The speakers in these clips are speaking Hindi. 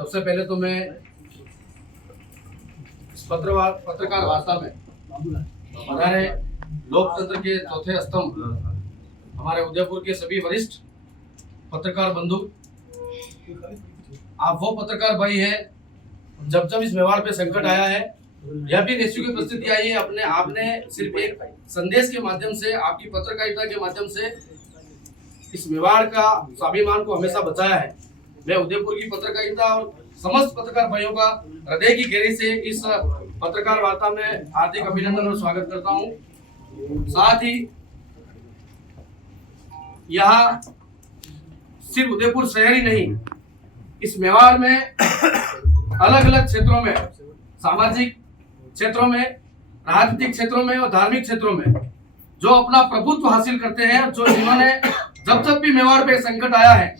सबसे पहले तो मैं पत्रकार वार्ता में हमारे लोकतंत्र के चौथे स्तंभ हमारे उदयपुर के सभी वरिष्ठ पत्रकार बंधु, आप वो पत्रकार भाई हैं जब जब इस मेवाड़ पे संकट आया है या फिर रेस्क्यू की परिस्थिति आई है, अपने आपने सिर्फ एक संदेश के माध्यम से, आपकी पत्रकारिता के माध्यम से इस मेवाड़ का स्वाभिमान को हमेशा बचाया है। मैं उदयपुर की पत्रकारिता और समस्त पत्रकार भाइयों का हृदय की गहराई से इस पत्रकार वार्ता में हार्दिक अभिनंदन और स्वागत करता हूं। साथ ही यहाँ सिर्फ उदयपुर शहर ही नहीं, इस मेवाड़ में अलग अलग क्षेत्रों में, सामाजिक क्षेत्रों में, राजनीतिक क्षेत्रों में और धार्मिक क्षेत्रों में जो अपना प्रभुत्व हासिल करते हैं, जो जिन्होंने जब जब भी मेवाड़ पे संकट आया है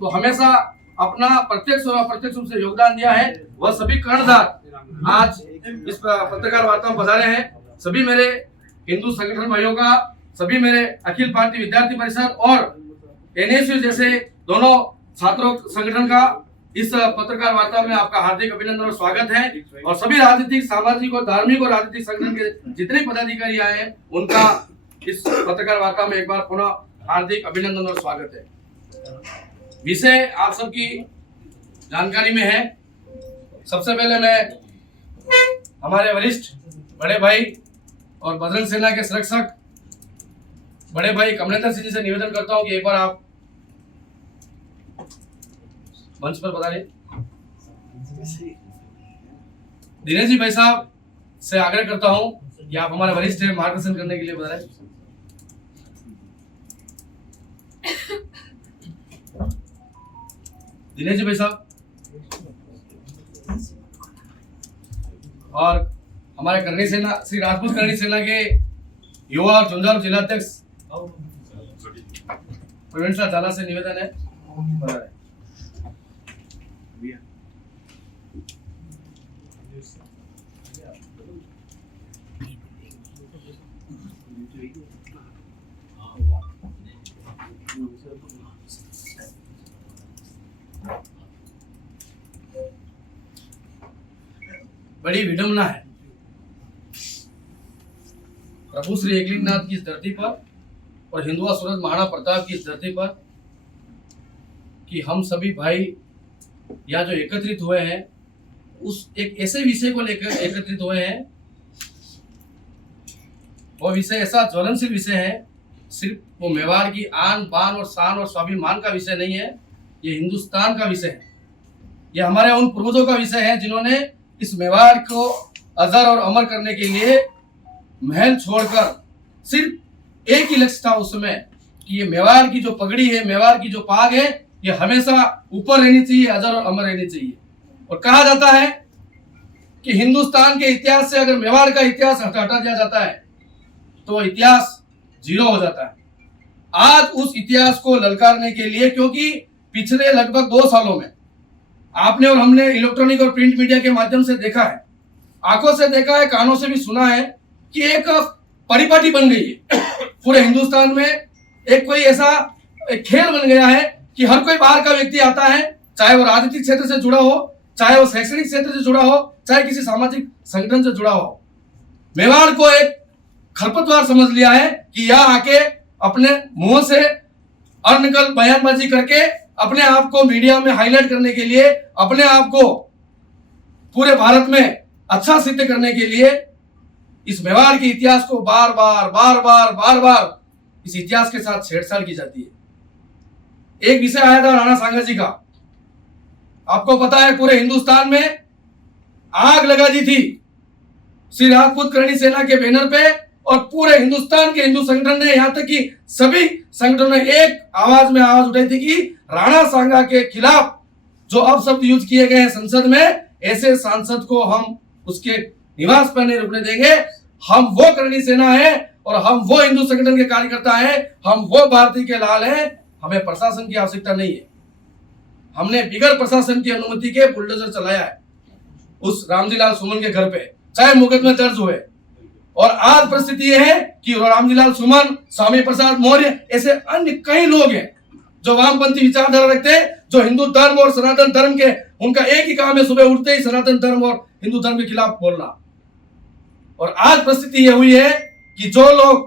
तो हमेशा अपना प्रत्यक्ष और अप्रत्यक्ष रूप से योगदान दिया है, वह सभी कर्णधार आज इस पत्रकार वार्ता में पधारे हैं। सभी मेरे हिंदू संगठन भाइयों का, सभी मेरे अखिल भारतीय विद्यार्थी परिषद और एनएसयू जैसे दोनों छात्रों संगठन का इस पत्रकार वार्ता में आपका हार्दिक अभिनंदन और स्वागत है। और सभी राजनीतिक, सामाजिक और धार्मिक और राजनीतिक संगठन के जितने पदाधिकारी आए हैं उनका इस पत्रकार वार्ता में एक बार पुनः हार्दिक अभिनंदन और स्वागत है। विषय आप सबकी जानकारी में है। सबसे पहले मैं हमारे वरिष्ठ बड़े भाई और बजरंग सेना के संरक्षक बड़े भाई कमलेंद्र सिंह जी से निवेदन करता हूं कि एक बार आप मंच पर बता रहे। दिनेश जी भाई साहब से आग्रह करता हूं कि आप हमारे वरिष्ठ हैं, मार्गदर्शन करने के लिए बता रहे। दिनेश जी भाई साहब और हमारे करणी सेना, श्री राजपूत करणी सेना के युवा और झुंझारू जिलाध्यक्ष प्रवीण साह झाला से निवेदन है। बड़ी विडंबना है प्रभु श्री एकलिंगनाथ की इस धरती पर और हिंदुआ सूरज महाराणा प्रताप की इस धरती पर कि हम सभी भाई यहाँ जो एकत्रित हुए हैं उस एक ऐसे विषय को लेकर एकत्रित हुए हैं। वो विषय ऐसा ज्वलनशील विषय है, सिर्फ वो मेवाड़ की आन बान और शान और स्वाभिमान का विषय नहीं है, ये हिंदुस्तान का विषय है। ये हमारे उन पूर्वजों का विषय है जिन्होंने इस मेवाड़ को अजर और अमर करने के लिए महल छोड़कर सिर्फ एक ही लक्ष्य था उस समय कि ये मेवाड़ की जो पगड़ी है, मेवाड़ की जो पाग है, ये हमेशा ऊपर रहनी चाहिए, अजर और अमर रहनी चाहिए। और कहा जाता है कि हिंदुस्तान के इतिहास से अगर मेवाड़ का इतिहास हटा दिया जाता है तो इतिहास जीरो हो जाता है। आज उस इतिहास को ललकारने के लिए, क्योंकि पिछले लगभग 2 सालों में आपने और हमने इलेक्ट्रॉनिक और प्रिंट मीडिया के माध्यम से देखा है, आंखों से देखा है, कानों से भी सुना है कि एक परिपाटी बन गई है पूरे हिंदुस्तान में। एक कोई ऐसा एक खेल बन गया है कि हर कोई बाहर का व्यक्ति आता है, चाहे वो राजनीतिक क्षेत्र से जुड़ा हो, चाहे वो शैक्षणिक क्षेत्र से जुड़ा हो, चाहे किसी सामाजिक संगठन से जुड़ा हो। मेवाड़ को एक खरपतवार समझ लिया है कि यहाँ आके अपने मुंह से अनकल बयानबाजी करके अपने आप को मीडिया में हाईलाइट करने के लिए, अपने आप को पूरे भारत में अच्छा सिद्ध करने के लिए इस मेवाड़ के इतिहास को बार बार इस इतिहास के साथ छेड़छाड़ की जाती है। एक विषय आया था राणा सांगा जी का, आपको पता है पूरे हिंदुस्तान में आग लगा दी थी श्री राजपूत करणी सेना के बैनर पे, और पूरे हिंदुस्तान के हिंदू संगठन ने, यहां तक कि सभी संगठनों ने एक आवाज में आवाज उठाई थी कि राणा सांगा के खिलाफ जो अपशब्द यूज किए गए हैं संसद में, ऐसे सांसद को हम उसके निवास पर नहीं रुकने देंगे। हम वो करणी सेना है और हम वो हिंदू संगठन के कार्यकर्ता हैं, हम वो भारतीय के लाल हैं, हमें प्रशासन की आवश्यकता नहीं है। हमने बिगर प्रशासन की अनुमति के बुलडोजर चलाया है उस रामजी लाल सुमन के घर पे, चाहे मुकदमे दर्ज हुए। और आज परिस्थिति यह है कि रामजी लाल सुमन, स्वामी प्रसाद मौर्य, ऐसे अन्य कई लोग हैं जो वामपंथी विचारधारा रखते हैं, जो हिंदू धर्म और सनातन धर्म के, उनका एक ही काम है सुबह उठते ही सनातन धर्म और हिंदू धर्म के खिलाफ बोलना। और आज परिस्थिति यह हुई है कि जो लोग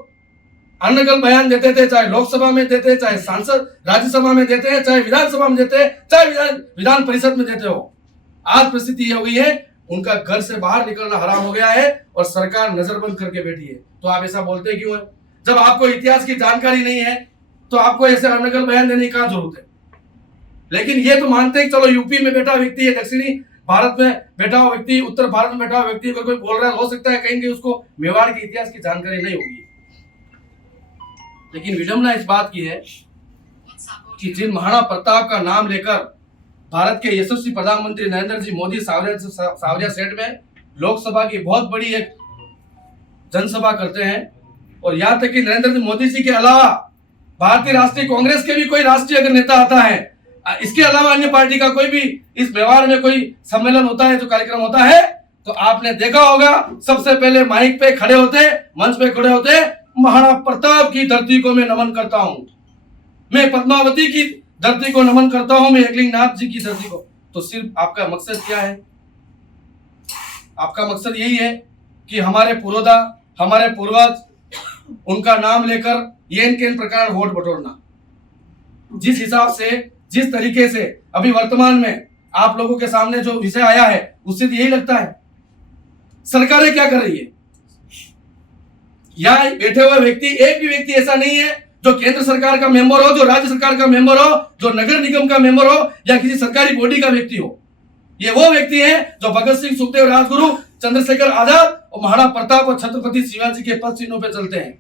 अनर्गल बयान देते थे, चाहे लोकसभा में देते, चाहे सांसद राज्यसभा में देते हैं, चाहे विधानसभा में देते हैं, चाहे विधान परिषद में देते हो, आज परिस्थिति यह हो गई है उनका घर से बाहर निकलना हराम हो गया है और सरकार नजरबंद करके बैठी है। तो आप ऐसा बोलते क्यों है? जब आपको इतिहास की जानकारी नहीं है तो आपको ऐसे अनर्गल बयान देने की क्या जरूरत है? लेकिन ये तो मानते हैं कि चलो यूपी में बैठा व्यक्ति है, दक्षिणी भारत में बैठा हुआ व्यक्ति, उत्तर भारत में बैठा हुआ व्यक्ति, अगर कोई बोल रहा है हो सकता है कहेंगे उसको मेवाड़ के इतिहास की जानकारी नहीं होगी। लेकिन विडंबना इस बात की है कि जिन महाराणा प्रताप का नाम लेकर भारत के यशस्वी प्रधानमंत्री नरेंद्र जी मोदी सावरिया सेठ में लोकसभा की बहुत बड़ी एक जनसभा करते हैं, और यहाँ तक कि नरेंद्र मोदी जी के अलावा भारतीय राष्ट्रीय कांग्रेस के भी कोई राष्ट्रीय अगर नेता आता है, इसके अलावा अन्य पार्टी का कोई भी इस मेवाड़ में कोई सम्मेलन होता है, जो कार्यक्रम होता है, तो आपने देखा होगा सबसे पहले माइक पे खड़े होते, मंच पे खड़े होते, महाराणा प्रताप की धरती को मैं नमन करता हूं, मैं पद्मावती की धरती को नमन करता हूं, मैं एकलिंगनाथ जी की धरती को। तो सिर्फ आपका मकसद क्या है? आपका मकसद यही है कि हमारे पुरोधा, हमारे पूर्वज, उनका नाम लेकर ये इन प्रकार वोट बटोरना। जिस हिसाब से, जिस तरीके से अभी वर्तमान में आप लोगों के सामने जो विषय आया है, उससे तो यही लगता है सरकारें क्या कर रही है। यहाँ बैठे हुए व्यक्ति, एक भी व्यक्ति ऐसा नहीं है जो केंद्र सरकार का मेंबर हो, जो राज्य सरकार का मेंबर हो, जो नगर निगम का मेंबर हो, या किसी सरकारी बॉडी का व्यक्ति हो। ये वो व्यक्ति हैं जो भगत सिंह, सुखदेव, राजगुरु, चंद्रशेखर आजाद और महाराणा प्रताप और छत्रपति शिवाजी के पद चिन्हों पे चलते हैं।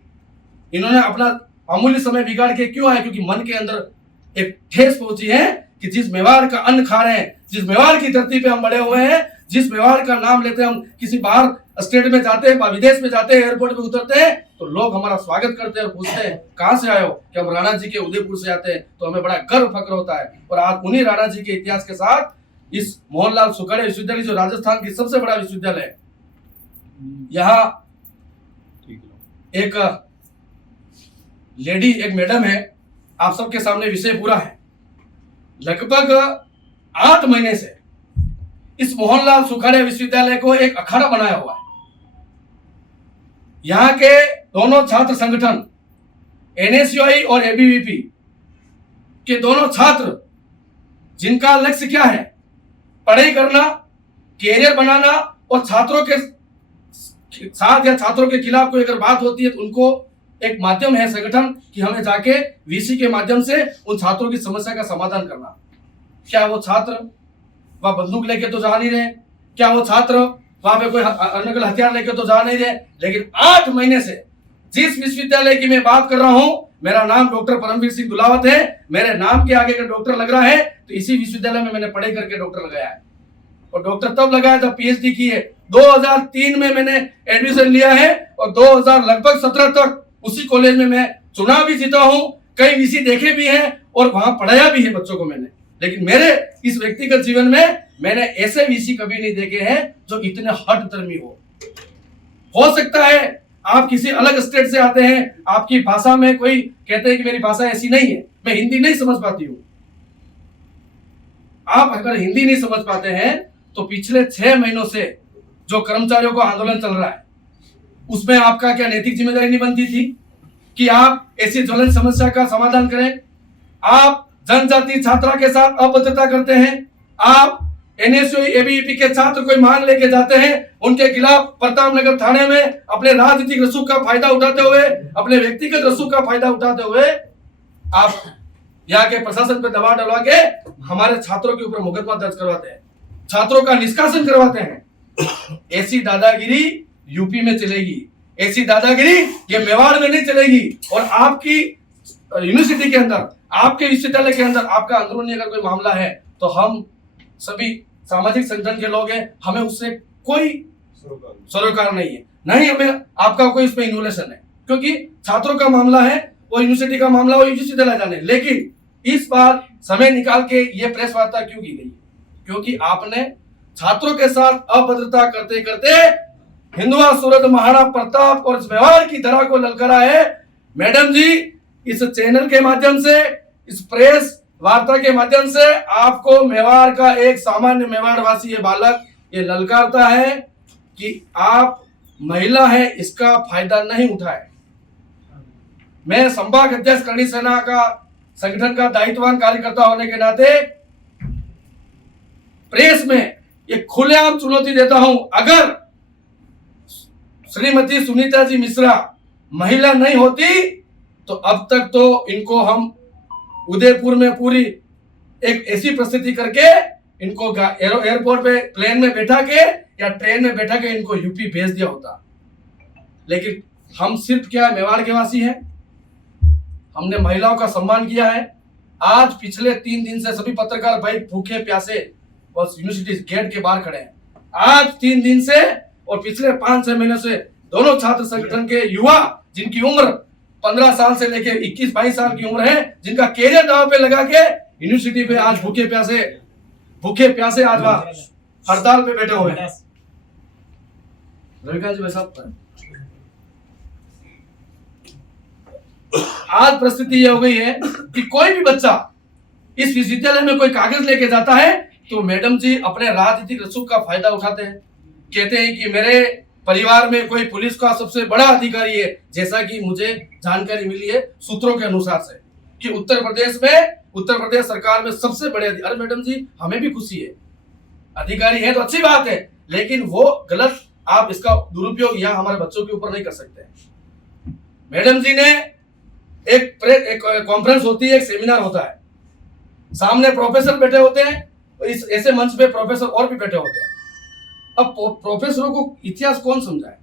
इन्होंने अपना अमूल्य समय बिगाड़ के क्यों आए? क्योंकि मन के अंदर एक ठेस पहुंची है कि जिस मेवाड़ का अन्न खा रहे हैं, जिस मेवाड़ की धरती पे हम बड़े हुए हैं, जिस मेवाड़ का नाम लेते हैं, हम किसी बाहर स्टेट में जाते हैं, विदेश में जाते हैं, एयरपोर्ट पे उतरते हैं, तो लोग हमारा स्वागत करते हैं और पूछते हैं कहां से आए हो? कि हम राणा जी के उदयपुर से आते हैं। तो हमें बड़ा गर्व फक्र होता है। और आज उन्हीं राणा जी के इतिहास के साथ इस मोहनलाल सुखाड़िया विश्वविद्यालय, जो राजस्थान की सबसे बड़ा विश्वविद्यालय है, यहाँ एक लेडी, एक मैडम है, आप सबके सामने विषय पूरा है। लगभग 8 महीने से इस मोहनलाल सुखाड़िया विश्वविद्यालय को एक अखाड़ा बनाया हुआ है। यहाँ के दोनों छात्र संगठन एनएसयूआई और एबीवीपी के दोनों छात्र, जिनका लक्ष्य क्या है, पढ़ाई करना, कैरियर बनाना, और छात्रों के साथ या छात्रों के खिलाफ कोई अगर बात होती है तो उनको एक माध्यम है संगठन कि हमें जाके वीसी के माध्यम से उन छात्रों की समस्या का समाधान करना। क्या वो छात्र वह बंदूक लेके तो जा नहीं रहे, क्या वो छात्र वहां पे कोई अनर्गल हथियार लेके तो जा नहीं रहे, लेकिन 8 महीने से जिस विश्वविद्यालय की मैं बात कर रहा हूं, मेरा नाम डॉक्टर परमवीर सिंह दुलावत है, मेरे नाम के आगे अगर डॉक्टर लग रहा है तो इसी विश्वविद्यालय में मैंने पढ़ाई करके डॉक्टर लगाया है। और डॉक्टर तब लगाया जब पीएचडी की है। 2003 में मैंने एडमिशन लिया है और 2017 तक उसी कॉलेज में मैं चुनाव भी जीता हूं, कई वीसी देखे भी हैं और वहां पढ़ाया भी है बच्चों को मैंने। लेकिन मेरे इस व्यक्तिगत जीवन में मैंने ऐसे वीसी कभी नहीं देखे हैं जो इतने हट धर्मी हो सकता है आप किसी अलग स्टेट से आते हैं, आपकी भाषा में कोई कहते हैं कि मेरी भाषा ऐसी नहीं है, मैं हिंदी नहीं समझ पाती हूं। आप अगर हिंदी नहीं समझ पाते हैं तो पिछले 6 महीनों से जो कर्मचारियों को आंदोलन चल रहा है, उसमें आपका क्या नैतिक जिम्मेदारी नहीं बनती थी कि आप ऐसी ज्वलंत समस्या का समाधान करें? आप जनजाति छात्रा के साथ अभद्रता करते हैं, आप एनएसयूआई एबीवीपी के छात्र कोई मांग लेके जाते हैं, उनके खिलाफ प्रतापनगर थाने में अपने राजनीतिक रसूख का फायदा उठाते हुए, अपने व्यक्तिगत रसूख का फायदा उठाते हुए आप यहाँ के प्रशासन पे दबाव डलवा के हमारे छात्रों के ऊपर मुकदमा दर्ज करवाते हैं, छात्रों का निष्कासन करवाते हैं। ऐसी दादागिरी यूपी में चलेगी, ऐसी दादागिरी ये मेवाड़ में नहीं चलेगी। और आपकी यूनिवर्सिटी के अंदर, आपके विश्वविद्यालय के अंदर आपका अंदरूनी अगर कोई मामला है तो हम सभी सामाजिक संगठन के लोग हैं, हमें उससे कोई सरोकार नहीं है, नहीं हमें आपका कोई इसमें इन्वोल्यूशन है, क्योंकि छात्रों का मामला है, वो यूनिवर्सिटी का मामला, वो विश्वविद्यालय जाने। लेकिन इस बार समय निकाल के ये प्रेस वार्ता क्यों की गई? क्योंकि आपने छात्रों के साथ अभद्रता करते करते हिंदुआ सूरत महाराणा प्रताप और मेवाड़ की धरा को ललकारा है। मैडम जी, इस चैनल के माध्यम से इस प्रेस वार्ता के माध्यम से आपको मेवाड़ का एक सामान्य मेवाड़वासी ये बालक ये ललकारता है कि आप महिला है इसका फायदा नहीं उठाए। मैं संभाग अध्यक्ष करणी सेना का संगठन का दायित्ववान कार्यकर्ता होने के नाते प्रेस में ये खुलेआम चुनौती देता हूं, अगर श्रीमती सुनीता जी मिश्रा महिला नहीं होती तो अब तक तो इनको हम उदयपुर में पूरी एक ऐसी परिस्थिति करके इनको एयरपोर्ट पे प्लेन में बैठा के या ट्रेन में बैठा के इनको यूपी भेज दिया होता। लेकिन हम सिर्फ क्या मेवाड़ के वासी हैं, हमने महिलाओं का सम्मान किया है। आज पिछले 3 दिन से सभी पत्रकार भाई भूखे प्यासे बस यूनिवर्सिटी गेट के बाहर खड़े हैं। आज 3 दिन से और पिछले 5-6 महीने से दोनों छात्र संगठन के युवा जिनकी उम्र 15 साल से लेकर 21-22 साल की उम्र है, जिनका कैरियर दांव पे लगा के यूनिवर्सिटी पे आज भूखे प्यासे आज वहां हड़ताल पे बैठे हुए हैं। रविकांत जी वैसा आज परिस्थिति ये हो गई है कि कोई भी बच्चा इस विश्वविद्यालय में कोई कागज लेके जाता है तो मैडम जी अपने राजनीतिक रसूख का फायदा उठाते हैं। कहते हैं कि मेरे परिवार में कोई पुलिस का सबसे बड़ा अधिकारी है, जैसा कि मुझे जानकारी मिली है सूत्रों के अनुसार से कि उत्तर प्रदेश सरकार में सबसे बड़े अरे मैडम जी हमें भी खुशी है, अधिकारी है तो अच्छी बात है, लेकिन वो गलत आप इसका दुरुपयोग यहाँ हमारे बच्चों के ऊपर नहीं कर सकते। मैडम जी ने एक कॉन्फ्रेंस होती है, एक सेमिनार होता है, सामने प्रोफेसर बैठे होते हैं, इस ऐसे मंच पे प्रोफेसर और भी बैठे होते हैं। अब प्रोफेसरों को इतिहास कौन समझाए?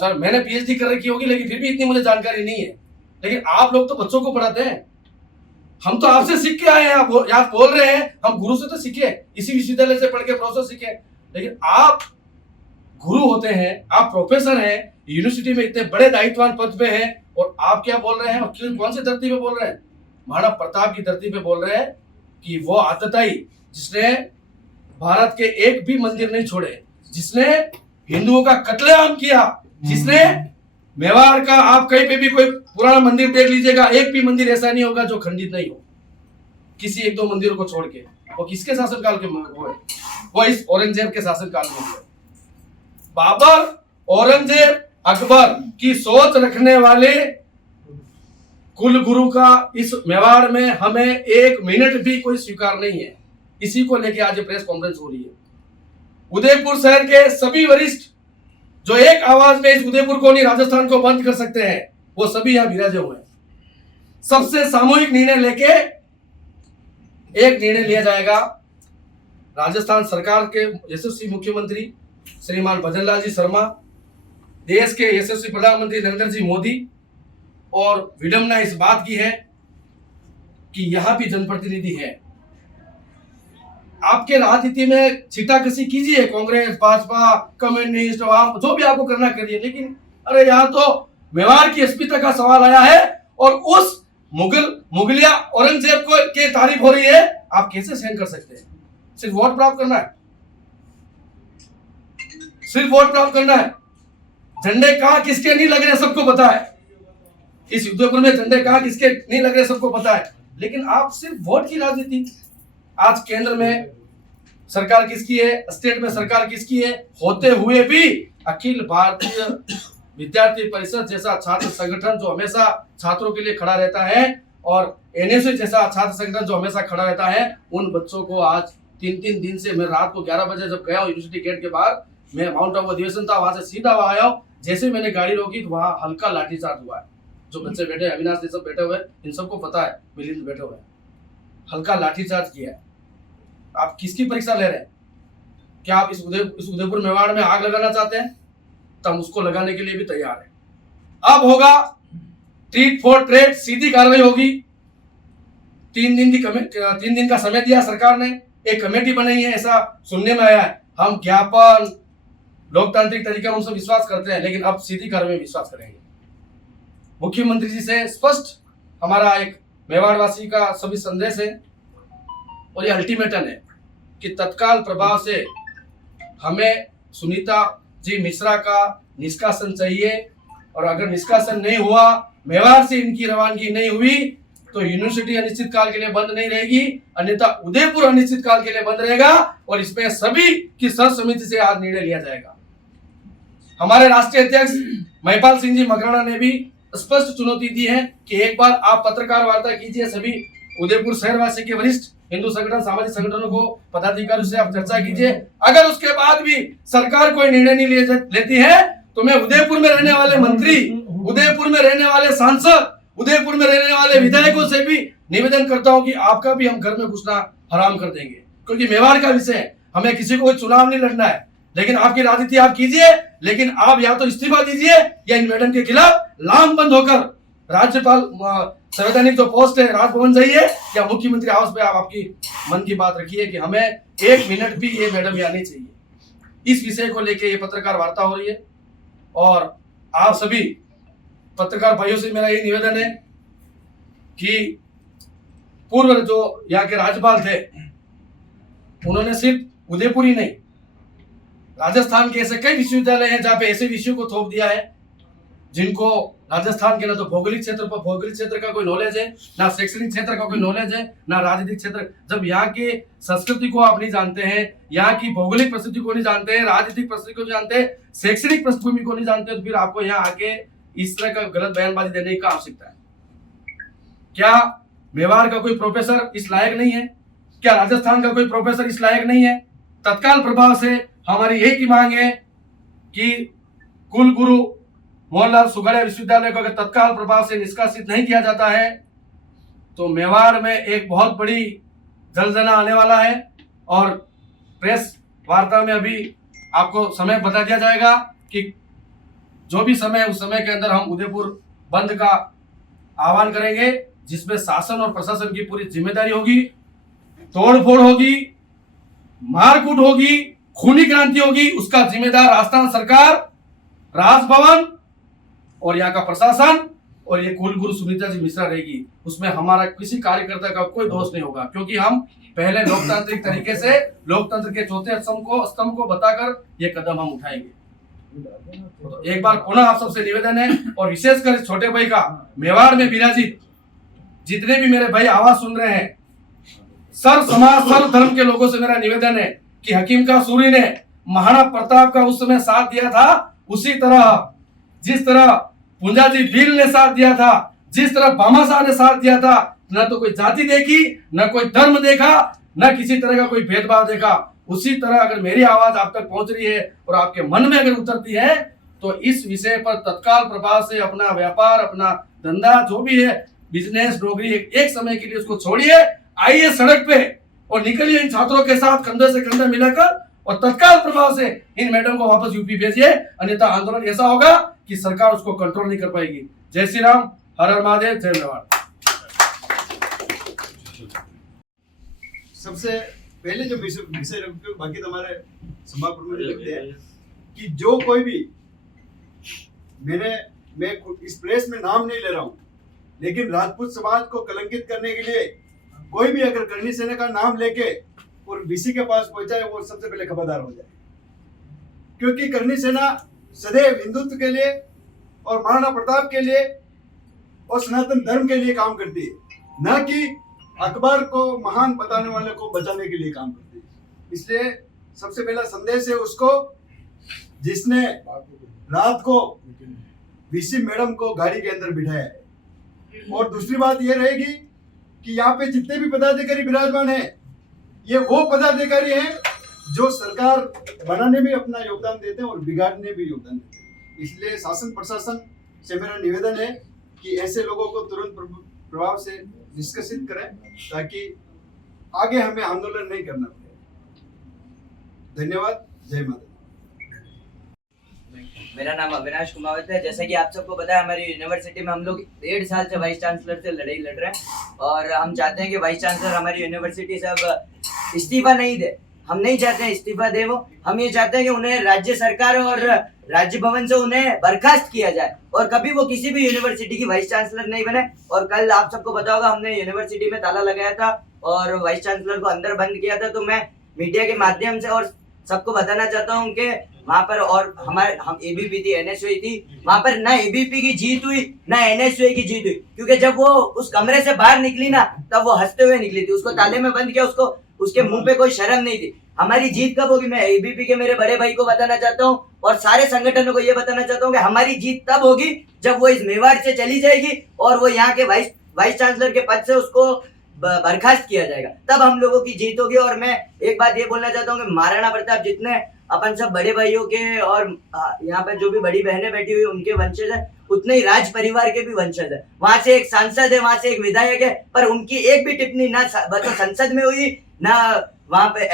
सर मैंने पीएचडी कर रखी होगी लेकिन फिर भी इतनी मुझे जानकारी नहीं है, लेकिन आप लोग तो बच्चों को पढ़ाते हैं। हम तो आपसे सीख के आए हैं, आप यहाँ बोल रहे हैं हम गुरु से तो सीखे, इसी विश्वविद्यालय से पढ़ के प्रोफेसर सीखे, लेकिन आप गुरु होते हैं, आप प्रोफेसर हैं, यूनिवर्सिटी में इतने बड़े दायित्ववान पद पे हैं और आप क्या बोल रहे हैं? और कौन सी धरती पे बोल रहे हैं? महाराणा प्रताप की धरती पे बोल रहे हैं कि वो आतताई जिसने भारत के एक भी मंदिर नहीं छोड़े, जिसने हिंदुओं का कत्लेआम किया, जिसने मेवाड़ का आप कहीं पे भी कोई पुराना मंदिर देख लीजिएगा, एक भी मंदिर ऐसा नहीं होगा जो खंडित नहीं हो, किसी 1-2 मंदिरों को छोड़ के। वो किसके शासनकाल के वो है? वो इस औरंगजेब के शासनकाल में है। बाबर, औरंगजेब, अकबर की सोच रखने वाले कुल गुरु का इस मेवाड़ में हमें 1 मिनट भी कोई स्वीकार नहीं है। इसी को लेके आज प्रेस कॉन्फ्रेंस हो रही है। उदयपुर शहर के सभी वरिष्ठ जो एक आवाज में इस उदयपुर को नहीं राजस्थान को बंद कर सकते हैं, वो सभी यहाँ विराजे हुए हैं। सबसे सामूहिक निर्णय लेके एक निर्णय लिया जाएगा। राजस्थान सरकार के यशस्वी मुख्यमंत्री श्रीमान भजनलाल जी शर्मा, देश के यशस्वी प्रधानमंत्री नरेंद्र जी मोदी, और विडंबना इस बात की है कि यहाँ भी जनप्रतिनिधि है। आपके राजनीति में छींटाकशी कीजिए, कांग्रेस, भाजपा, कम्युनिस्ट, वाम, जो भी आपको करना करिए, लेकिन अरे यहाँ तो मेवाड़ की अस्मिता का सवाल आया है और उस मुगलिया औरंगजेब को के तारीफ हो रही है, आप कैसे सहन कर सकते हैं? सिर्फ वोट प्राप्त करना है, सिर्फ वोट प्राप्त करना है। झंडे कहां किसके नहीं लग रहे सबको पता है, इस उदयपुर में झंडे कहां किसके नहीं लग रहे सबको पता है, लेकिन आप सिर्फ वोट की राजनीति। आज केंद्र में सरकार किसकी है, स्टेट में सरकार किसकी है, होते हुए भी अखिल भारतीय विद्यार्थी परिषद जैसा छात्र संगठन जो हमेशा छात्रों के लिए खड़ा रहता है और एनएसयू जैसा छात्र संगठन जो हमेशा खड़ा रहता है, उन बच्चों को आज 3-3 दिन से, मैं रात को 11 बजे जब गया यूनिवर्सिटी गेट के बाहर, मैं माउंट आबू अधिवेशन था वहां से सीधा वहां आया हूं, जैसे मैंने गाड़ी रोकी तो वहां हल्का लाठीचार्ज हुआ है। जो बच्चे बैठे, अविनाश ये सब बैठे हुए, इन सबको पता है, मिलिंद बैठे हुए, हल्का लाठीचार्ज किया है। आप किसकी परीक्षा ले रहे हैं? क्या आप इस उदयपुर मेवाड़ में आग लगाना चाहते हैं? तो हम उसको लगाने के लिए भी तैयार है। अब होगा ट्रीट फॉर ट्रेड, सीधी कार्रवाई होगी। 3 दिन का समय दिया सरकार ने, एक कमेटी बनाई है, ऐसा सुनने में आया है। हम ज्ञापन लोकतांत्रिक तरीके में हम सब विश्वास करते हैं, लेकिन अब सीधी कार्रवाई में विश्वास करेंगे। मुख्यमंत्री जी से स्पष्ट हमारा एक मेवाड़वासी का सभी संदेश है और ये अल्टीमेटम है कि तत्काल प्रभाव से हमें सुनीता जी मिश्रा का निष्कासन चाहिए, और अगर निष्कासन नहीं हुआ, मेवाड़ से इनकी रवानगी नहीं हुई, तो यूनिवर्सिटी अनिश्चित काल के लिए बंद नहीं रहेगी, अन्यथा उदयपुर अनिश्चित काल के लिए बंद रहेगा और इसमें सभी की सर्वसम्मति से आज निर्णय लिया जाएगा। हमारे राष्ट्रीय अध्यक्ष महिपाल सिंह जी मकराना ने भी स्पष्ट चुनौती दी है कि एक बार आप पत्रकार वार्ता कीजिए, सभी उदयपुर शहरवासी के वरिष्ठ हिंदू संगठन सामाजिक संगठनों को पदाधिकारियों से आप चर्चा कीजिए। अगर उसके बाद भी सरकार कोई निर्णय नहीं लेती है तो मैं उदयपुर में रहने वाले मंत्री, उदयपुर में रहने वाले सांसद, उदयपुर में रहने वाले विधायकों से भी निवेदन करता हूं कि आपका भी हम घर में घुसना हराम कर देंगे, क्योंकि मेवाड़ का विषय है। हमें किसी को चुनाव नहीं लड़ना है, लेकिन आपकी राजनीति आप कीजिए, लेकिन आप या तो इस्तीफा दीजिए या इन मैडम के खिलाफ लामबंद होकर राज्यपाल संवैधानिक जो पोस्ट है राजभवन जाइए या मुख्यमंत्री आवास पे आप आपकी मन की बात रखिए कि हमें 1 मिनट भी ये मैडम यहाँ नहीं चाहिए। इस विषय को लेके ये पत्रकार वार्ता हो रही है और आप सभी पत्रकार भाइयों से मेरा ये निवेदन है कि पूर्व जो यहाँ के राज्यपाल थे उन्होंने सिर्फ उदयपुर ही नहीं, राजस्थान के ऐसे कई विश्वविद्यालय हैं जहाँ पे ऐसे विषयों को थोप दिया है जिनको राजस्थान के ना तो भौगोलिक क्षेत्र का कोई नॉलेज है, ना शैक्षणिक क्षेत्र का कोई नॉलेज है, ना राजनीतिक क्षेत्र। जब यहाँ के संस्कृति को आप नहीं जानते हैं, यहाँ की भौगोलिक परिस्थिति को नहीं जानते हैं, राजनीतिक परिस्थिति को नहीं जानते, शैक्षणिक पृष्ठभूमि को नहीं जानते, तो फिर आपको यहाँ आके इस तरह का गलत बयानबाजी देने की आवश्यकता है। क्या मेवाड़ का कोई प्रोफेसर इस लायक नहीं है? क्या राजस्थान का कोई प्रोफेसर इस लायक नहीं है? तत्काल प्रभाव से हमारी यही की मांग है कि कुल गुरु मोहनलाल सुगड़िया विश्वविद्यालय को अगर तत्काल प्रभाव से निष्कासित नहीं किया जाता है तो मेवाड़ में एक बहुत बड़ी जलजला आने वाला है। और प्रेस वार्ता में अभी आपको समय बता दिया जाएगा कि जो भी समय उस समय के अंदर हम उदयपुर बंद का आह्वान करेंगे, जिसमें शासन और प्रशासन की पूरी जिम्मेदारी होगी। तोड़फोड़ होगी, मारकूट होगी, खूनी क्रांति होगी, उसका जिम्मेदार राजस्थान सरकार, राजभवन और यहाँ का प्रशासन और ये कुलगुरु सुनीता जी मिश्रा रहेगी। उसमें हमारा किसी कार्यकर्ता का कोई दोष नहीं होगा, क्योंकि हम पहले लोकतांत्रिक तरीके से लोकतंत्र के चौथे स्तंभ को बताकर ये कदम हम उठाएंगे। तो एक बार पुनः आप सबसे निवेदन है, और विशेषकर छोटे भाई का मेवाड़ में विराजित जितने भी मेरे भाई आवाज सुन रहे हैं, सर्व समाज सर्व धर्म के लोगों से मेरा निवेदन है कि हकीम का सूरी ने महाराणा प्रताप का उस समय साथ दिया था, उसी तरह जिस तरह पुंजा जी भील ने साथ दिया था, जिस तरह भामाशाह ने साथ दिया था, न तो कोई जाति देखी, न कोई धर्म देखा, न किसी तरह का कोई भेदभाव देखा, उसी तरह अगर मेरी आवाज आप तक पहुंच रही है और आपके मन में अगर उतरती है तो इस विषय पर तत्काल प्रभाव से अपना व्यापार, अपना धंधा, जो भी है बिजनेस, नौकरी, एक समय के लिए उसको छोड़िए, आइए सड़क पे और निकलिए इन छात्रों के साथ कंधे से कंधा मिलाकर और तत्काल प्रभाव से इन मैडम को वापस यूपी भेजिए, अन्यथा आंदोलन ऐसा होगा कि सरकार उसको कंट्रोल नहीं कर पाएगी। जय श्री राम, हर हर महादेव, जय मेवाड़। सबसे पहले जो विषय बाकी हमारे समापन में लगते हैं कि जो कोई भी मैं इस प्रेस में नाम नहीं ले रहा हूं, लेकिन राजपूत समाज को कलंकित करने के लिए कोई भी अगर करणी सेना का नाम लेके और वीसी के पास पहुंचाए, वो सबसे पहले खबरदार हो जाए, क्योंकि करणी सेना सदैव हिंदुत्व के लिए और महाराणा प्रताप के लिए और सनातन धर्म के लिए काम करती है, न कि अकबर को महान बताने वाले को बचाने के लिए काम करती है। इसलिए सबसे पहला संदेश है उसको जिसने रात को वीसी मैडम को गाड़ी के अंदर बिठाया है। और दूसरी बात यह रहेगी कि यहाँ पे जितने भी पदाधिकारी विराजमान हैं, ये वो पदाधिकारी हैं जो सरकार बनाने में अपना योगदान देते हैं और बिगाड़ने भी योगदान देते हैं। इसलिए शासन प्रशासन से मेरा निवेदन है कि ऐसे लोगों को तुरंत प्रभाव से निष्कासित करें, ताकि आगे हमें आंदोलन नहीं करना पड़े। धन्यवाद। जय माता। मेरा नाम अविनाश कुमावत है। जैसा कि आप सबको पता है, हमारी यूनिवर्सिटी में हम लोग 1.5 साल से वाइस चांसलर से लड़ाई लड़ रहे हैं और हम चाहते हैं कि वाइस चांसलर हमारी यूनिवर्सिटी से अब इस्तीफा नहीं दे। हम नहीं चाहते हैं इस्तीफा दे वो, हम ये चाहते हैं कि उन्हें राज्य सरकार और राज्य भवन से उन्हें बर्खास्त किया जाए और कभी वो किसी भी यूनिवर्सिटी की वाइस चांसलर नहीं बने। और कल आप सबको पता होगा, हमने यूनिवर्सिटी में ताला लगाया था और वाइस चांसलर को अंदर बंद किया था। तो मैं मीडिया के माध्यम से और सबको बताना चाहता हूँ कि वहां पर, और हम एबीपी थी, एनएसयूआई थी, वहां पर ना एबीपी की जीत हुई ना एनएसयूआई की जीत हुई, क्योंकि जब वो उस कमरे से बाहर निकली ना तब वो हंसते हुए निकली थी, उसको ताले में बंद किया, उसको उसके मुंह पे कोई शर्म नहीं थी। हमारी जीत कब होगी, मैं एबीपी के मेरे बड़े भाई को बताना चाहता हूँ और सारे संगठनों को ये बताना चाहता हूँ कि हमारी जीत तब होगी जब वो इस मेवाड़ से चली जाएगी और वो यहाँ के वाइस चांसलर के पद से उसको बर्खास्त किया जाएगा, तब हम लोगों की जीत होगी। और मैं एक बात ये बोलना चाहता हूँ कि महाराणा प्रताप जितने अपन सब बड़े भाइयों के और यहाँ पर जो भी बड़ी बहनें बैठी हुई उनके वंशज है, उतने ही राज परिवार के भी वंशज है। वहां से एक सांसद है, वहां से एक विधायक है, पर उनकी एक भी टिप्पणी ना तो संसद में हुई ना वहां पे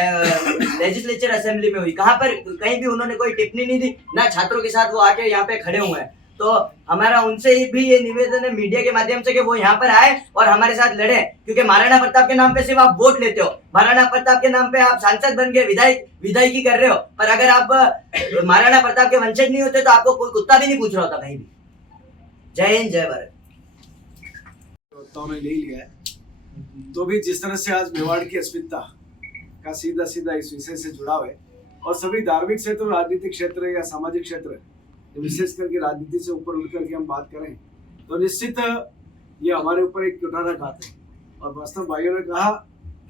लेजिस्लेचर असेंबली में हुई, कहाँ पर कहीं भी उन्होंने कोई टिप्पणी नहीं दी, ना छात्रों के साथ वो आके यहाँ पे खड़े हुए हैं। तो हमारा उनसे भी ये निवेदन है मीडिया के माध्यम से कि वो यहाँ पर आए और हमारे साथ लड़े, क्योंकि महाराणा प्रताप के नाम पे सिर्फ आप वोट लेते हो, महाराणा प्रताप के नाम पे आप सांसद बन गए, विधायकी कर रहे हो, पर अगर आप महाराणा प्रताप के वंशज नहीं होते तो आपको कोई कुत्ता भी नहीं पूछ रहा होता कहीं भी। जय हिंद, जय भारत। तो ने ले लिया है, तो भी जिस तरह से आज मेवाड़ की अस्मिता का सीधा सीधा इस विषय से जुड़ाव है, और सभी धार्मिक क्षेत्र, राजनीतिक क्षेत्र या सामाजिक क्षेत्र, विशेष करके राजनीति से ऊपर उठ करके हम बात करें तो निश्चित ये हमारे ऊपर एक कुठाराघात है। और वास्तव भाइयों ने कहा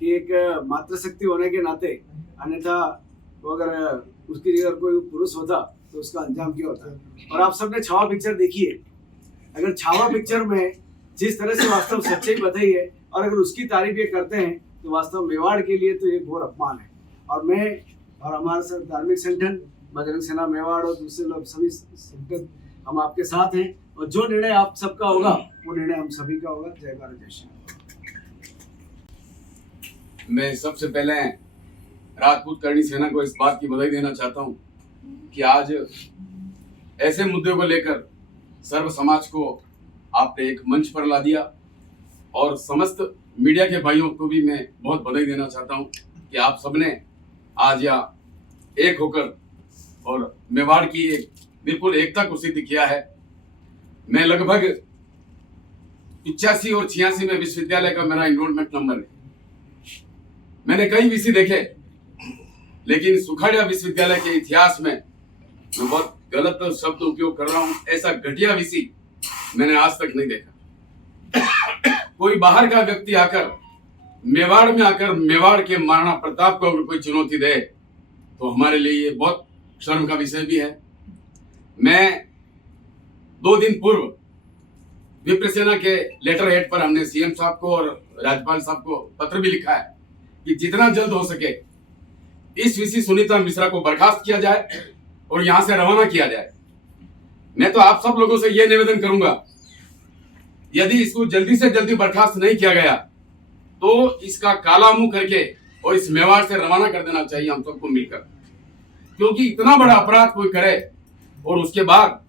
कि एक मातृशक्ति होने के नाते, अन्यथा वो अगर उसकी जगह कोई पुरुष होता तो उसका अंजाम क्या होता। और आप सबने छावा पिक्चर देखी है, अगर छावा पिक्चर में जिस तरह से वास्तव सच्चाई बताई है और अगर उसकी तारीफ ये करते हैं तो वास्तव मेवाड़ के लिए तो ये घोर अपमान है। और मैं और हमारे साथ धार्मिक संगठन बजरंग सेना मेवाड़ और दूसरे लोग सभी संगठन हम आपके साथ हैं, और जो निर्णय आप सबका होगा वो निर्णय हम सभी का होगा। जय भारत, जय श्री राम। मैं सबसे पहले राजपूत करणी सेना को इस बात की बधाई देना चाहता हूं कि आज ऐसे मुद्दों को लेकर सर्व समाज को आपने एक मंच पर ला दिया, और समस्त मीडिया के भाइयों को भी मैं बहुत बधाई देना चाहता हूं कि आप सबने आज यहाँ एक होकर और मेवाड़ की एक बिल्कुल एकता को सिद्ध किया है। मैं लगभग 85 और 86 में विश्वविद्यालय का मेरा एनरोलमेंट नंबर है। मैंने कई विषय देखे, लेकिन सुखाड़िया विश्वविद्यालय के इतिहास में मैं बहुत गलत शब्द उपयोग कर रहा हूं, ऐसा घटिया विषय मैंने आज तक नहीं देखा। कोई बाहर का व्यक्ति आकर मेवाड़ में आकर मेवाड़ के महाराणा प्रताप को अगर कोई चुनौती दे तो हमारे लिए ये बहुत शर्म का विषय भी है। मैं 2 दिन पूर्व विप्र सेना के लेटर हेड पर हमने सीएम साहब को और राज्यपाल साहब को पत्र भी लिखा है कि जितना जल्द हो सके इस विषय सुनीता मिश्रा को बर्खास्त किया जाए और यहां से रवाना किया जाए। मैं तो आप सब लोगों से यह निवेदन करूंगा, यदि इसको जल्दी से जल्दी बर्खास्त नहीं किया गया तो इसका काला मुंह करके और इस मेवाड़ से रवाना कर देना चाहिए हम सबको मिलकर, क्योंकि इतना बड़ा अपराध कोई करे और उसके बाद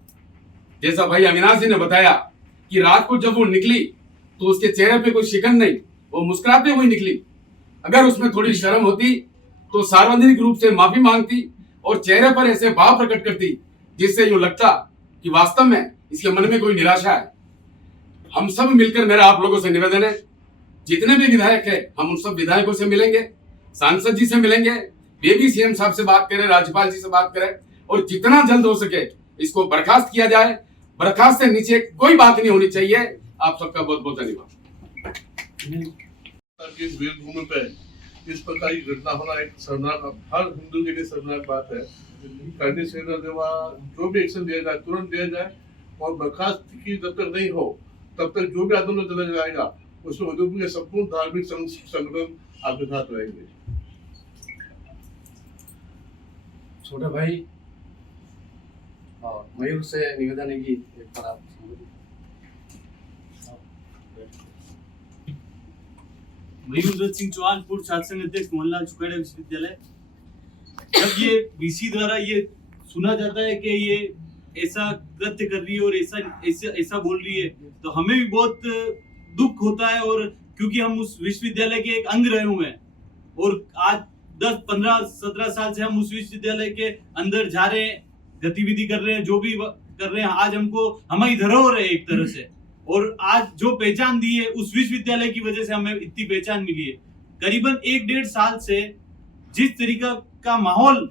जैसा भाई अविनाश जी ने बताया कि रात को जब वो निकली तो उसके चेहरे पे कोई शिकन नहीं, वो मुस्कुराते हुए निकली। अगर उसमें थोड़ी शर्म होती तो सार्वजनिक रूप से माफी मांगती और चेहरे पर ऐसे भाव प्रकट करती जिससे यूं लगता कि वास्तव में इसके मन में कोई निराशा है। हम सब मिलकर, मेरा आप लोगों से निवेदन है, जितने भी विधायक है हम उन सब विधायकों से मिलेंगे, सांसद जी से मिलेंगे, वे भी सीएम साहब से बात करें, राज्यपाल जी से बात करें और जितना जल्द हो सके इसको बर्खास्त किया जाए। बर्खास्त से नीचे कोई बात नहीं होनी चाहिए। आप सबका बहुत बहुत धन्यवाद। इस वीर भूमि पे इस प्रकार की घटना होना एक शर्मनाक, हर हिंदू के लिए शर्मनाक बात है। करणी सेना द्वारा जो भी एक्शन लिया जाए तुरंत लिया जाए, और बर्खास्त की जब तक नहीं हो तब तक जो भी आंदोलन चला जाएगा उसमें उदयपुर के संपूर्ण धार्मिक संगठन आपके साथ रहेंगे। छोटे भाई और मयूर से निवेदन है कि एक बार आप मयूर सिंह चौहान, पूर्व छात्र संघ अध्यक्ष मोहनलाल सुखाड़िया विश्वविद्यालय। जब ये वीसी द्वारा ये सुना जाता है कि ये ऐसा कृत्य कर रही है और ऐसा बोल रही है तो हमें भी बहुत दुख होता है, और क्योंकि हम उस विश्वविद्यालय के एक अंग रहे हुए हैं और आज 10, 15, 17 साल से हम उस विश्वविद्यालय के अंदर जा रहे हैं, गतिविधि कर रहे हैं, जो भी कर रहे हैं। आज हमको हमारी धरोहर है एक तरह से, और आज जो पहचान दी है उस विश्वविद्यालय की वजह से हमें इतनी पहचान मिली है। करीबन 1-1.5 साल से जिस तरीका का माहौल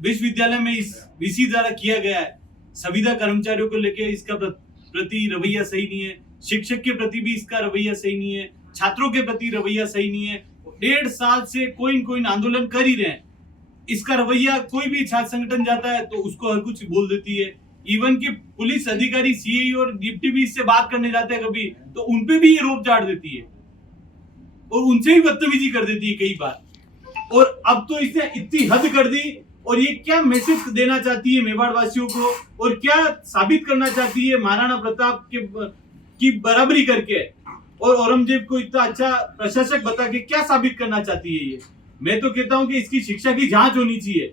विश्वविद्यालय में इस वीसी द्वारा किया गया है, संविदा कर्मचारियों को लेके इसका प्रति रवैया सही नहीं है, शिक्षक के प्रति भी इसका रवैया सही नहीं है, छात्रों के प्रति रवैया सही नहीं है। 1.5 साल से कोई न कोई आंदोलन कर ही रहे हैं। इसका रवैया, कोई भी छात्र संगठन जाता है तो उसको हर कुछ बोल देती है। इवन कि पुलिस अधिकारी, सीआई और डिप्टी भी इससे बात करने जाते हैं कभी, तो उनपे भी ये रोप झाड़ देती है और उनसे भी बदतमीजी कर देती है कई बार। और अब तो इसने इतनी हद कर दी, और ये क्या मैसेज देना चाहती है मेवाड़ वासियों को, और क्या साबित करना चाहती है महाराणा प्रताप की बराबरी करके, और औरंगजेब को इतना अच्छा प्रशासक बता के क्या साबित करना चाहती है ये। मैं तो कहता हूं कि इसकी शिक्षा की जांच होनी चाहिए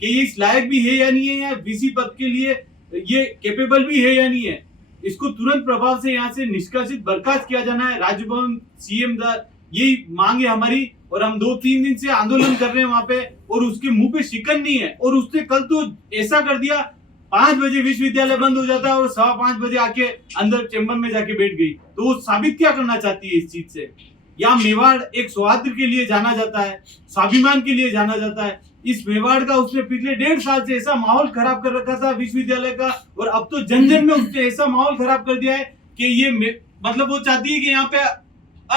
कि ये इस लायक भी है या नहीं है, या वीसी पद के लिए ये कैपेबल भी है या नहीं है। इसको तुरंत प्रभाव से यहाँ से निष्कासित, बर्खास्त किया जाना है। राजभवन, सीएम यही मांग है हमारी, और हम 2-3 दिन से आंदोलन कर रहे हैं वहां पे, और उसके मुंह पे शिकन नहीं है। और उसने कल तो ऐसा कर दिया, 5 बजे विश्वविद्यालय बंद हो जाता है और 5:15 बजे आके अंदर चैम्बर में जाके बैठ गई। तो वो साबित क्या करना चाहती है इस चीज से? या मेवाड़ एक सौहार्द के लिए जाना जाता है, स्वाभिमान के लिए जाना जाता है। इस मेवाड़ का उसने पिछले 1.5 साल से ऐसा माहौल खराब कर रखा था विश्वविद्यालय का, और अब तो जन जन में उसने ऐसा माहौल खराब कर दिया है कि ये मतलब वो चाहती है कि यहाँ पे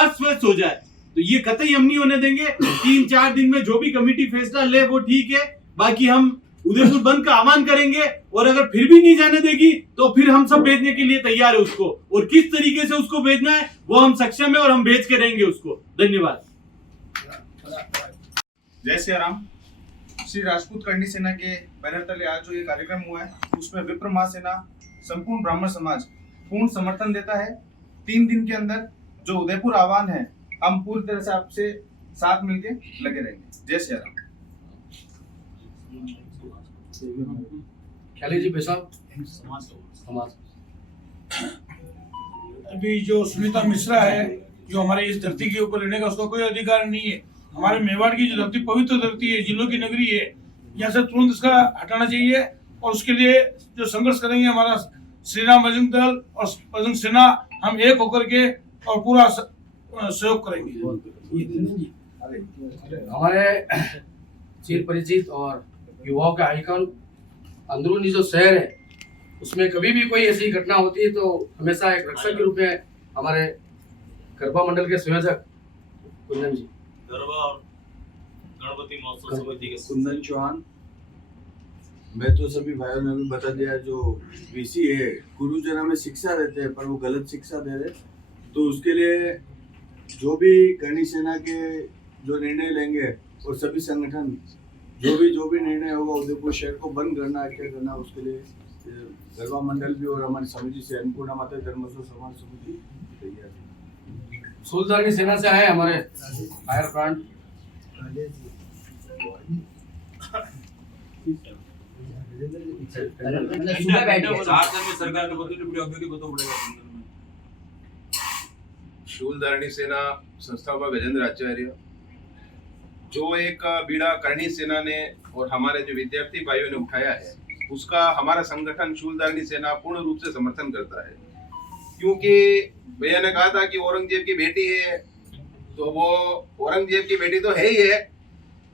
अस्त हो जाए। तो ये कतई हम नहीं होने देंगे। 3-4 दिन में जो भी कमेटी फैसला ले वो ठीक है, बाकी हम उदयपुर बंद का आह्वान करेंगे, और अगर फिर भी नहीं जाने देगी तो फिर हम सब भेजने के लिए तैयार है उसको, और किस तरीके से उसको भेजना है वो हम सक्षम है, और हम भेज के रहेंगे उसको। धन्यवाद। जय श्री राम। श्री राजपूत करणी सेना के बैनर तले आज जो ये कार्यक्रम हुआ है, उसमें विप्र महासेना, संपूर्ण ब्राह्मण समाज पूर्ण समर्थन देता है। 3 दिन के अंदर जो उदयपुर आह्वान है, हम पूरी तरह से आपसे साथ मिलके लगे रहेंगे। जय श्री राम। ख्याली जी पेशाब समाज। अभी जो सुनीता मिश्रा है, जो हमारे इस धरती के ऊपर रहने का उसका कोई अधिकार नहीं है। हमारे मेवाड़ की जो धरती पवित्र धरती है, जिलों की नगरी है, यहाँ से तुरंत इसका हटाना चाहिए, और उसके लिए जो संघर्ष करेंगे हमारा श्री राम बजरंग दल और बजरंग सेना, हम एक होकर के और पूरा सहयोग करेंगे। हमारे चिर परिचित और युवाओं का आइकन अंदरूनी जो शहर है, उसमें कभी भी कोई ऐसी घटना होती है तो हमेशा एक रक्षक के रूप में हमारे गरबा मंडल के संयोजक कुंदन जी, गरबा और गणपति महोत्सव समिति के कुंदन चौहान। मैं तो सभी भाइयों ने भी बता दिया, जो वीसी है गुरुजन हमें शिक्षा देते हैं पर वो गलत शिक्षा दे रहे, तो उसके लिए जो भी करणी सेना के जो निर्णय लेंगे और सभी संगठन जो भी निर्णय होगा, उदयपुर शहर को बंद करना है, क्या करना, उसके लिए गरबा मंडल भी और हमारी समिति से अन्नपूर्णा माता धर्मस्व समाज समिति तैयार है। सूलधारनी सेना से आए हमारे फायर ब्रांड। सुबह बैठे सरकार शूलधारणी सेना संस्थापक गजेंद्र आचार्य, जो एक बीड़ा करणी सेना ने और हमारे जो विद्यार्थी भाइयों ने उठाया है, उसका हमारा संगठन शूलधारणी सेना पूर्ण रूप से समर्थन करता है। क्योंकि भैया ने कहा था कि औरंगजेब की बेटी है, तो वो औरंगजेब की बेटी तो है ही है,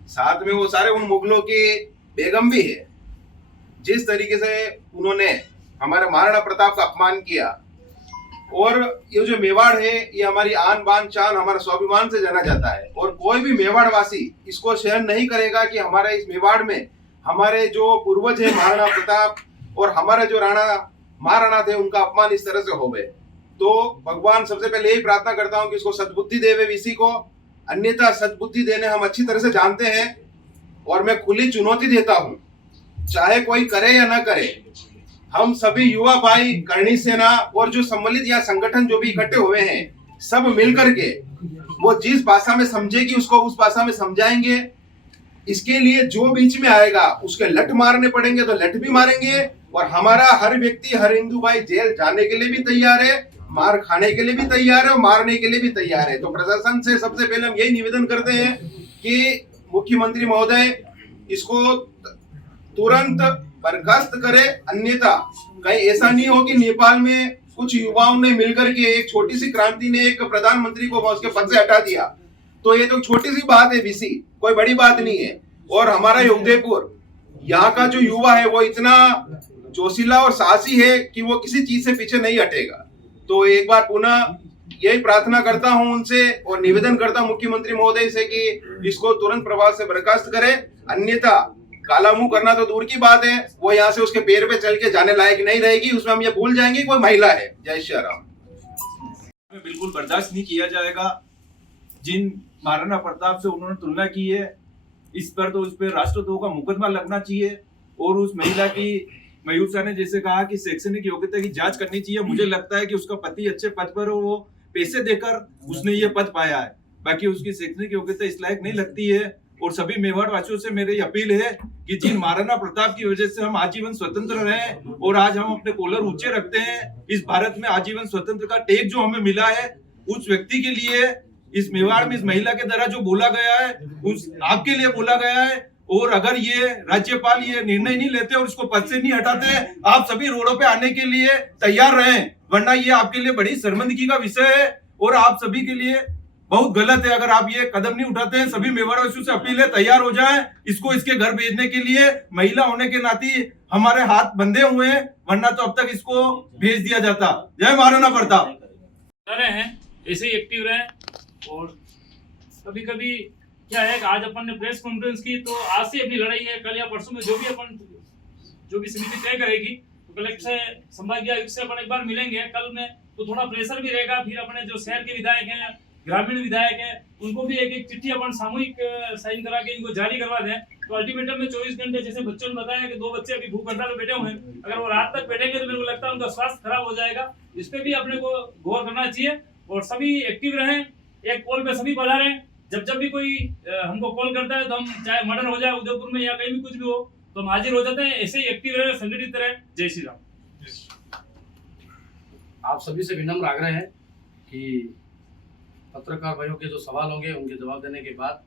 साथ में वो सारे उन मुगलों की बेगम भी है। जिस तरीके से उन्होंने हमारे महाराणा प्रताप का अपमान किया, और ये जो मेवाड़ है ये हमारी आन बान शान, हमारा स्वाभिमान से जाना जाता है, और कोई भी मेवाड़ वासी इसको सहन नहीं करेगा कि हमारे इस मेवाड़ में हमारे जो पूर्वज है महाराणा प्रताप और हमारे जो महाराणा थे, उनका अपमान इस तरह से हो गए। तो भगवान सबसे पहले यही प्रार्थना करता हूँ कि इसको सद्बुद्धि देवे वीसी को, अन्यथा सद्बुद्धि देने हम अच्छी तरह से जानते हैं, और मैं खुली चुनौती देता हूँ, चाहे कोई करे या ना करे, हम सभी युवा भाई करणी सेना और जो सम्मिलित या संगठन जो भी इकट्ठे हुए हैं, सब मिलकर के वो जिस भाषा में समझेगी उसको उस भाषा में समझाएंगे। इसके लिए जो बीच में आएगा उसके लठ मारने पड़ेंगे तो लठ भी मारेंगे, और हमारा हर व्यक्ति, हर हिंदू भाई जेल जाने के लिए भी तैयार है, मार खाने के लिए भी तैयार है और मारने के लिए भी तैयार है। तो प्रशासन से सबसे पहले हम यही निवेदन करते हैं कि मुख्यमंत्री महोदय इसको तुरंत बर्खास्त करे, अन्यथा कहीं ऐसा नहीं हो कि नेपाल में कुछ युवाओं ने मिलकर के एक छोटी सी क्रांति ने एक प्रधानमंत्री को उसके पद से हटा दिया। तो ये तो छोटी सी बात है वीसी, कोई बड़ी बात नहीं है। और हमारा ये उदयपुर यहाँ का जो युवा है वो इतना जोशीला और साहसी है कि वो किसी चीज से पीछे नहीं हटेगा। तो एक बार पुनः यही प्रार्थना करता हूं उनसे और निवेदन करता हूं मुख्यमंत्री महोदय से कि इसको तुरंत प्रभाव से बर्खास्त करें, अन्यथा काला मुंह करना तो दूर की बात है, वो यहाँ से उसके पैर पे चल के जाने लायक नहीं रहेगी। उसमें हम ये भूल जाएंगे कोई महिला है। जय श्री राम। बिल्कुल बर्दाश्त नहीं किया जाएगा। जिन महाराणा प्रताप से उन्होंने तुलना की है, इस पर तो उस पर राष्ट्रद्रोह का मुकदमा लगना चाहिए। और उस महिला की, मयूर शाह ने जैसे कहा कि शैक्षणिक योग्यता की जांच करनी चाहिए, मुझे लगता है कि उसका पति अच्छे पद पर हो, वो पैसे देकर उसने ये पद पाया है, बाकी उसकी शैक्षणिक योग्यता इस लायक नहीं लगती है। और सभी मेवाड़ वासियों से मेरी अपील है कि जिन महाराणा प्रताप की वजह से हम आजीवन स्वतंत्र रहे और आज हम अपने कॉलर ऊंचे रखते हैं, इस भारत में आजीवन स्वतंत्र का टैग जो हमें मिला है, उस व्यक्ति के लिए इस मेवाड़ में इस महिला के द्वारा जो बोला गया है, उस आपके लिए बोला गया है। और अगर ये राज्यपाल ये निर्णय नहीं लेते और इसको पद से नहीं हटाते, आप सभी रोडों पे आने के लिए तैयार रहें, वरना ये आपके लिए बड़ी शर्मिंदगी का विषय है और आप सभी के लिए बहुत गलत है अगर आप ये कदम नहीं उठाते हैं। सभी मेवाड़वासियों से अपील है, तैयार हो जाएं इसको इसके घर भेजने के लिए। महिला होने के नाते हमारे हाथ बंधे हुए हैं, वरना तो अब तक इसको भेज दिया जाता। जय महाराणा प्रताप। रहे हैं ऐसे ही एक्टिव रहे। और कभी कभी क्या है कि आज अपन ने प्रेस कॉन्फ्रेंस की, तो आज से अपनी लड़ाई है, कल या परसों में जो भी समिति तय करेगी, तो कलेक्टर से, संभागीय आयुक्त से अपन एक बार मिलेंगे कल में, तो थोड़ा प्रेशर भी रहेगा। फिर अपने जो शहर के विधायक हैं, ग्रामीण विधायक हैं, उनको भी एक चिट्ठी अपन सामूहिक साइन करा के इनको जारी करवा दें। तो अल्टीमेटम में 24 घंटे, जैसे बच्चों ने बताया कि 2 बच्चे अभी भूख हड़ताल पे बैठे हुए हैं, अगर वो रात तक बैठेंगे तो मेरे को लगता है उनका स्वास्थ्य खराब हो जाएगा। इस पे भी अपने को गौर करना चाहिए और सभी एक्टिव रहें। एक कॉल पे सभी बता रहे हैं, जब भी कोई हमको कॉल करता है तो हम, चाहे मर्डर हो जाए उदयपुर में या कहीं भी कुछ भी हो, तो हम हाजिर हो जाते हैं। ऐसे ही एक्टिव रहे, संगठित रहे। जय श्री राम। आप सभी से विनम्र आग्रह है कि पत्रकार भाइयों के जो सवाल होंगे उनके जवाब देने के बाद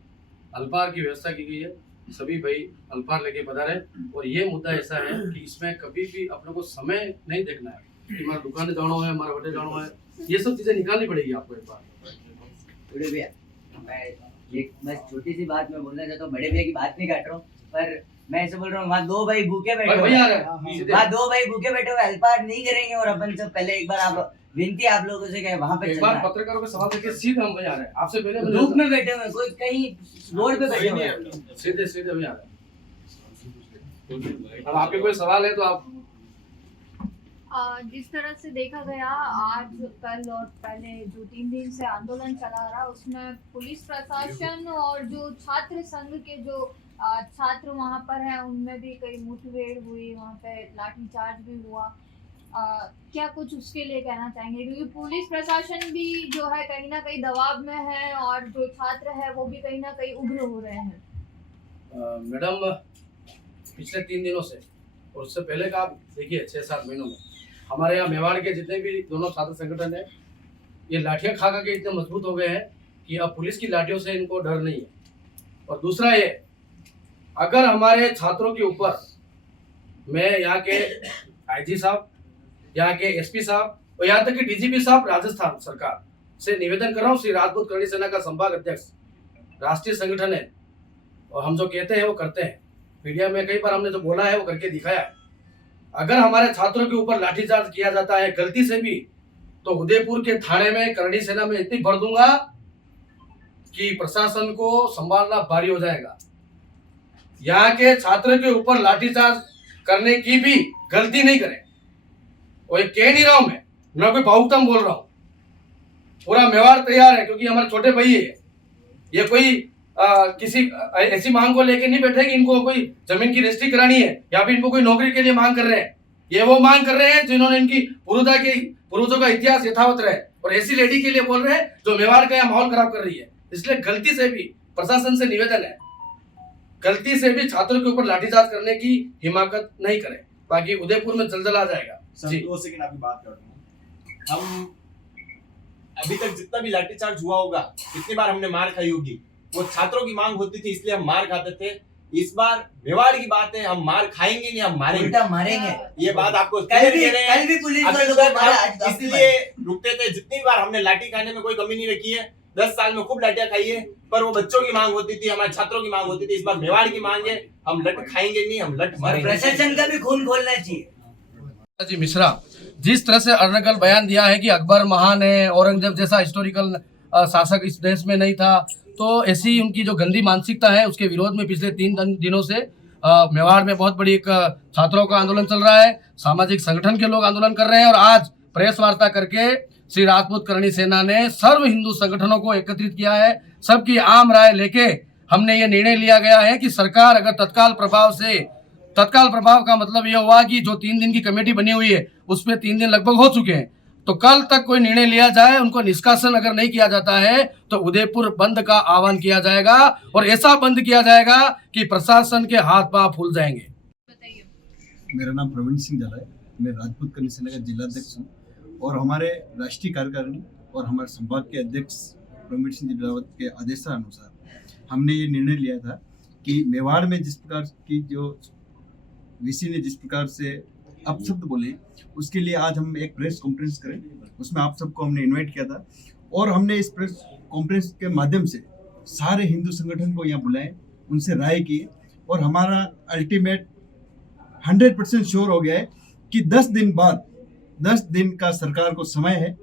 अल्पाहार की व्यवस्था की गई है। सभी भाई अल्पाहार लेके पधारे। और ये मुद्दा ऐसा है कि इसमें कभी भी अपने को समय नहीं देखना है कि हमारा दुकान जाना है, हमारा होटल जाना है, ये सब चीजें निकालनी पड़ेगी आपको एक बार। बड़े भैया, मैं छोटी सी बात में बोलना चाहता हूँ, बड़े भैया की बात नहीं काट रहा हूँ, पर मैं ऐसे बोल रहा हूँ, वहाँ 2 भाई भूखे बैठे हुए, वहाँ 2 भाई भूखे बैठे हुए, अल्पाहार नहीं करेंगे। और अपन सब पहले एक बार आप विनती आप लोगों से कहे वहाँ पे एक बार पत्रकारों के सवाल देके सीधे हम वहीं आ रहे हैं। आपसे पहले धूप में बैठे हुए, कोई कहीं रोड पे बैठे हुए, सीधे वहीं आ रहे हैं। अब आपके कोई सवाल है तो आप। जिस तरह से देखा गया आज, कल और पहले जो 3 दिन से आंदोलन चला रहा, उसमें पुलिस प्रशासन और जो छात्र संघ के जो छात्र वहां पर हैं, उनमें भी कई मुठभेड़ हुई, वहां पे लाठीचार्ज भी हुआ। क्या कुछ उसके लिए कहना चाहेंगे, क्योंकि पुलिस प्रशासन भी जो है कहीं ना कहीं दबाव में है और जो छात्र है वो भी कहीं ना कहीं उग्र हो रहे हैं। मैडम, पिछले 3 दिनों से और उससे पहले का आप देखिए 6-7 महीनों में हमारे यहाँ मेवाड़ के जितने भी दोनों छात्र संगठन है, ये लाठियाँ खा के इतने मजबूत हो गए हैं कि अब पुलिस की लाठियों से इनको डर नहीं है। और दूसरा ये, अगर हमारे छात्रों के ऊपर, मैं यहाँ के आईजी साहब, यहाँ के एसपी साहब और यहाँ तक कि डीजीपी साहब राजस्थान सरकार से निवेदन कर रहा हूँ, श्री राजपूत करणी सेना का संभाग अध्यक्ष, राष्ट्रीय संगठन है और हम जो कहते हैं वो करते हैं। मीडिया में कई बार हमने जो बोला है वो करके दिखाया है। अगर हमारे छात्रों के ऊपर लाठीचार्ज किया जाता है गलती से भी, तो उदयपुर के थाने में करणी सेना में इतनी भर दूंगा कि प्रशासन को संभालना भारी हो जाएगा। यहाँ के छात्र के ऊपर लाठीचार्ज करने की भी गलती नहीं करें। और ये कह नहीं रहा हूं मैं कोई भावुकता बोल रहा हूं, पूरा मेवाड़ तैयार है, क्योंकि हमारे छोटे भाई है। ये कोई किसी ऐसी मांग को लेके नहीं बैठे कि इनको कोई जमीन की रजिस्ट्री करानी है या फिर इनको कोई नौकरी के लिए मांग कर रहे हैं। ये वो मांग कर रहे हैं जिन्होंने इनकी पूर्वजों का इतिहास यथावत रहे, और ऐसी लेडी के लिए बोल रहे हैं जो मेवाड़ का यहाँ माहौल खराब कर रही है। इसलिए गलती से भी प्रशासन से निवेदन है, गलती से भी छात्रों के ऊपर लाठीचार्ज करने की हिमाकत नहीं करें, बाकी उदयपुर में जलजला जाएगा। संतोष सेकंड आपकी बात कर रहा हूँ। हम अभी तक जितना भी लाठीचार्ज हुआ होगा, कितनी बार हमने मार खाई होगी, वो छात्रों की मांग होती थी इसलिए हम मार खाते थे। इस बार मेवाड़ की बात है, हम मार खाएंगे नहीं, हम मारेंगे, उल्टा मारेंगे। ये बात आपको कल भी पुलिस वालों को मारा, इसलिए रुकते थे। जितनी बार हमने लाठी खाने में कोई कमी नहीं रखी है, 10 साल में खूब लाठियां खाई है, पर वो बच्चों की मांग होती थी, हमारे छात्रों की मांग होती थी। इस बार मेवाड़ की मांग है, हम लट खाएंगे नहीं, हम लट मारेंगे। प्रशासन का भी खून खोलना चाहिए। जी मिश्रा, जिस तरह से अर्नकल बयान दिया है कि अकबर महान है, औरंगजेब जैसा हिस्टोरिकल शासक इस देश में नहीं था, तो ऐसी उनकी जो गंदी मानसिकता है उसके विरोध में पिछले 3 दिनों से मेवाड़ में बहुत बड़ी एक छात्रों का आंदोलन चल रहा है। सामाजिक संगठन के लोग आंदोलन कर रहे हैं और आज प्रेस वार्ता करके श्री राजपूत करणी सेना ने सर्व हिंदू संगठनों को एकत्रित किया है। सबकी आम राय लेके हमने ये निर्णय लिया गया है कि सरकार अगर तत्काल प्रभाव का मतलब यह हुआ कि जो 3 दिन की कमेटी बनी हुई है उसमें 3 दिन लगभग हो चुके हैं, तो कल तक कोई निर्णय लिया जाए, उनको निष्कासन अगर नहीं किया जाता है तो उदयपुर बंद का आह्वान किया जाएगा और ऐसा बंद किया जाएगा कि प्रशासन के हाथ पांव फूल जाएंगे। मेरा नाम प्रवीण सिंह झाला है, मैं राजपूत करणी सेना का जिलाध्यक्ष हूँ और हमारे राष्ट्रीय कार्यकारिणी और हमारे संभाग के अध्यक्ष प्रवीण सिंह रावत के आदेशानुसार हमने ये निर्णय लिया था कि मेवाड़ में जिस प्रकार की जो वीसी ने जिस प्रकार से अपशब्द बोले उसके लिए आज हम एक प्रेस कॉन्फ्रेंस करें। उसमें आप सबको हमने इनवाइट किया था और हमने इस प्रेस कॉन्फ्रेंस के माध्यम से सारे हिंदू संगठन को यहाँ बुलाएं, उनसे राय की और हमारा अल्टीमेट 100% श्योर हो गया है कि 10 दिन बाद 10 दिन का सरकार को समय है,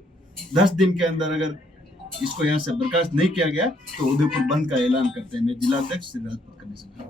10 दिन के अंदर अगर इसको यहाँ से बर्खास्त नहीं किया गया तो उदयपुर बंद का ऐलान करते हैं। मैं जिलाध्यक्ष श्री राजपूत करणी सेना।